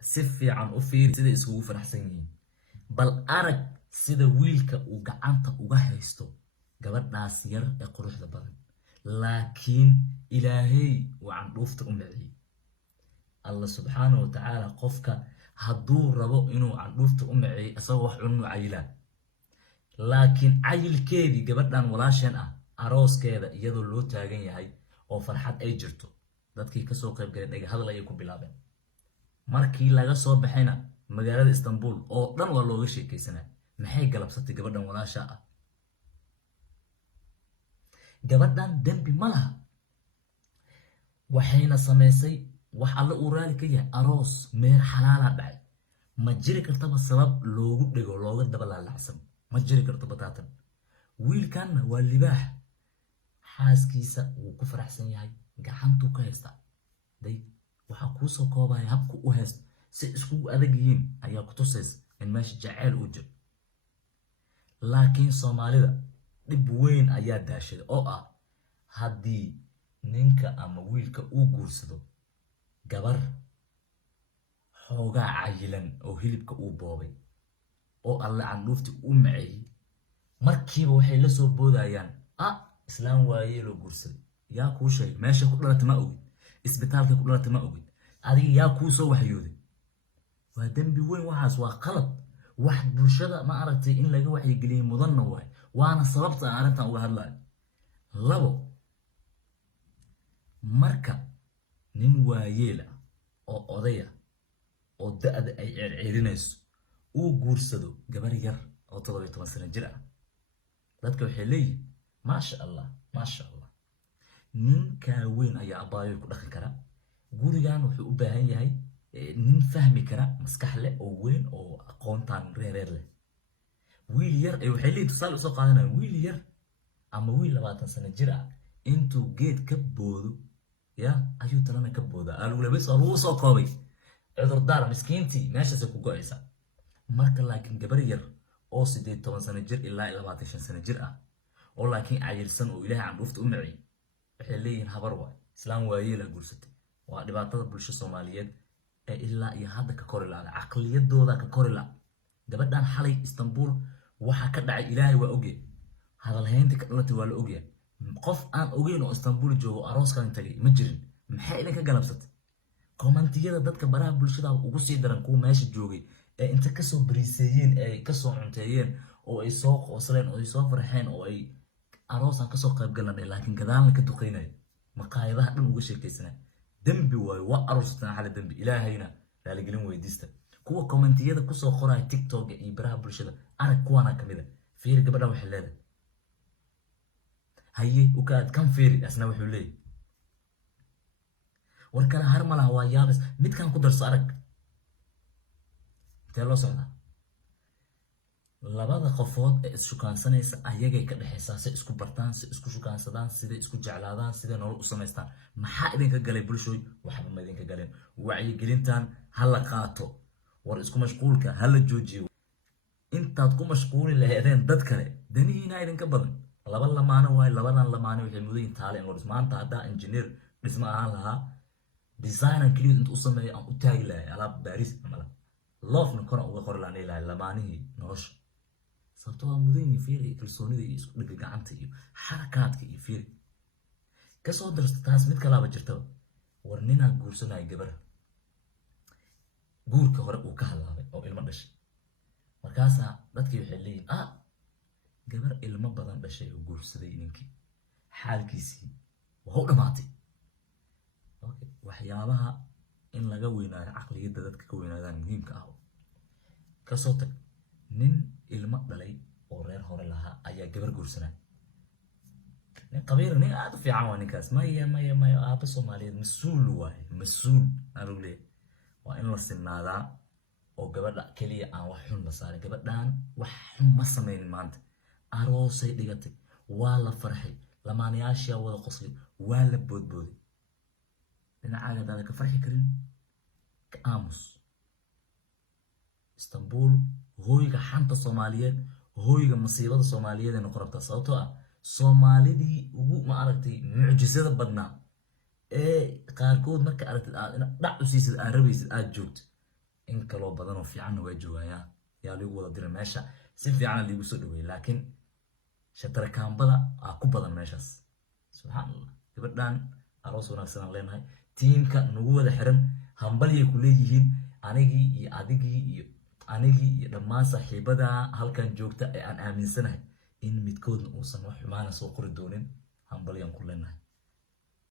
si fiican u fiiri sida isugu faraxsan yihiin. bal arag sida wiilka uu gacanta uga haysto gabadhaas yar ee quruxda badan, laakiin ilaahay uu candhuufta u miciyey. allah subxaanahu watacaala qofka hadduu rabo inuu candhuufta u miciyey isagoo wax cunnu cayilaa, laakiin cayilkeedii gabadhan walaasheen ah arooskeeda iyadoo loo taagan yahay oo farxad ay jirto, dadkii kasoo qayb galay dhaga hadal ayay ku bilaabeen. markii laga soo baxayna magaalada Istanbul oo dhan waa looga sheekaysanaa maxay galabsatay gabadhan walaasha ah. gabadhan dembi ma laha, waxayna samaysay wax alle uu raali ka yahay, aroos meer xalaala dhacay. ma jiri kartaba sabab loogu dhigo looga daba laalacsan, ma jiri karto bataatan. wiilkanna waa libaax, xaaskiisa wuu ku faraxsan yahay, gacantuu ka haystaa. day waxaa kuu soo koobaya habku u haysto si iskugu adag yihiin ayaa ku tusaysa in meesha jacayl uu jiro. laakiin soomaalida dhib weyn ayaa daashaday oo ah haddii ninka ama wiilka uu guursado gabar xoogaa cayilan oo hilibka uu boobay oo alle candhuufti u maceeyey, markiiba waxay la soo boodayaan islaam waayee loo guursaday. yaa kuu sheegay? meesha ku dhalata ma ogid, isbitaalka ku dhalata ma ogid, adiga yaa kuu soo waxyooday? waa dembi weyn, waxaas waa qalad. wax bulshada ma aragtay in laga waxyigeliyay mudanna waay, waana sababta aan arrintan uga hadlayo. labo, marka nin waayeel ah oo odaya oo da'da ay ceerinayso uu guursado gabar yar oo 17 sano jir ah, dadka waxay leeyihiin maasha allah maasha allah, ninkaa weyn ayaa abaayo ku dhaqan kara. gurigan wuxuu u baahan yahay nin fahmi kara, maskax leh oo weyn oo aqoontaan reereer leh. wiil yar ay waxay leeyihiin tusaale usoo qaadanayaan, wiil yar ama wiil 20 sano jir ah intuu geed ka boodo ayuu talana ka boodaa. alugulabes waa lagu soo koobay cudurdaar, miskiintii meeshaasay ku go'aysa. marka laakiin gabar yar oo 18 sano jir ilaa 25 sano jir ah oo laakiin cayilsan oo ilaahay candhuufta u miciyey, waxay leeyihiin habar waay, islaam waayeela guursatay. waa dhibaatada bulsho Soomaaliyeed ee ilaa iyo hadda ka kori laada, caqliyadooda ka kori la. gabadhan xalay Istanbul waxa ka dhacay ilaahay waa ogyahay, hadal haynta ka dhalatay waa la ogyahay. qof aan ogeyn oo Istanbul joogo arooskan tagay ma jirin. maxay idinka galabsatay? komantiyada dadka baraha bulshada ugu sii daran kuwa meesha joogay ee inta kasoo bariiseeyeen ee kasoo cunteeyeen oo ay soo qoosleen oo ay soo farxeen oo ay aroosan kasoo qayb galanay, laakiin gadaalna ka duqeynay maqaayadaha dhan uga sheekaysanay. dembi waayo, waa aroostan xal dembi, ilaahayna raaligelin weydiista. kuwa komantiyada kusoo qoraya TikTok iyo baraha bulshada arag kuwana kamida. fiiri gabadha waxay leedahay haye u kaad kan fiiri, asna wuxuu leeyahay war kala har ma laha, waa yaabis. midkan ku darso arag intee loo socdaa. labada qofood ee is-shukaansanaysa ayagay ka dhexaysaa, si isku bartaan, si isku shukaansadaan, siday isku jeclaadaan, siday nolol u samaystaan. maxaa idinka galay bulshooy? waxba ma idinka galeen. wacyigelintan ha la qaato, war isku mashquulka ha la joojiyo. intaad ku mashquuli laheedeen dad kale danihiina idinka badan. laba lamaano waaye, labadan lamaano waxay mudayin taale in loo maanta haddaa engineer dhisma ahaan lahaa, designan keliya inta u sameeyo aan u taagi lahay alaab baaris amala loofna kona uga qori laanay lahay lamaanihii nolosha. sababto waa mudan yihiin. fiiri kalsoonida iyo isku dhigga gacanta iyo xarakaadka iyo fiiri kasoo darsta taas. mid kalaaba jirtaba, war ninaa guursanaya gabar guurka hore uu ka hadlaabay oo ilmo dhashay. markaasaa dadkii waxay leeyihin gabar ilmo badan dhashay oo guursaday ninkii, xaalkiisii waa u dhamaatay. waxyaabaha in laga weynaado caqliyadda dadka ka weynaadaan muhiimka ah. kasoo tag, nin ilmo dhalay oo reer hore lahaa ayaa gabar guursanay. nin qabiir, nin aad u fiican waa ninkaas. maya aaba Soomaaliyeed mas-uul waaye, mas-uul aanu leeyahay. waa in la sinaadaa oo gabadha keliya aan wax xun la saarin. gabadhan wax xun ma samaynin. maanta aroosay dhigatay, waa la farxay, lamaanayaashii wada qoslay, waa la boodbooday. dhinacaaga daada ka farxi karin ka aamus. Istanbul hooyga xanta Soomaaliyeed, hooyga masiibada Soomaaliyeed ee noqon rabtaa. sababtoo ah Soomaalidii ugu ma aragtay mucjisada badnaa ee qaarkood marka aragtid aad dhac u siisid aad rabaysid aad joogto in kaloo badan oo fiicanna waa joogayaa yaa lagu wada diray meesha si fiican lagu soo dhaweeyay laakiin shatarkaambada aa ku badan meeshaas subxaanallah gabadhan aroos wanaagsan aan leenahay tiimka nagu wada xiran hambalyay ku leeyihiin anigii iyo adigii iyo anigii iyo dhammaan saaxiibada halkan joogta ee aan aaminsanahay in midkoodna uusan wax xumaana soo qori doonin hambalyaan ku leenahay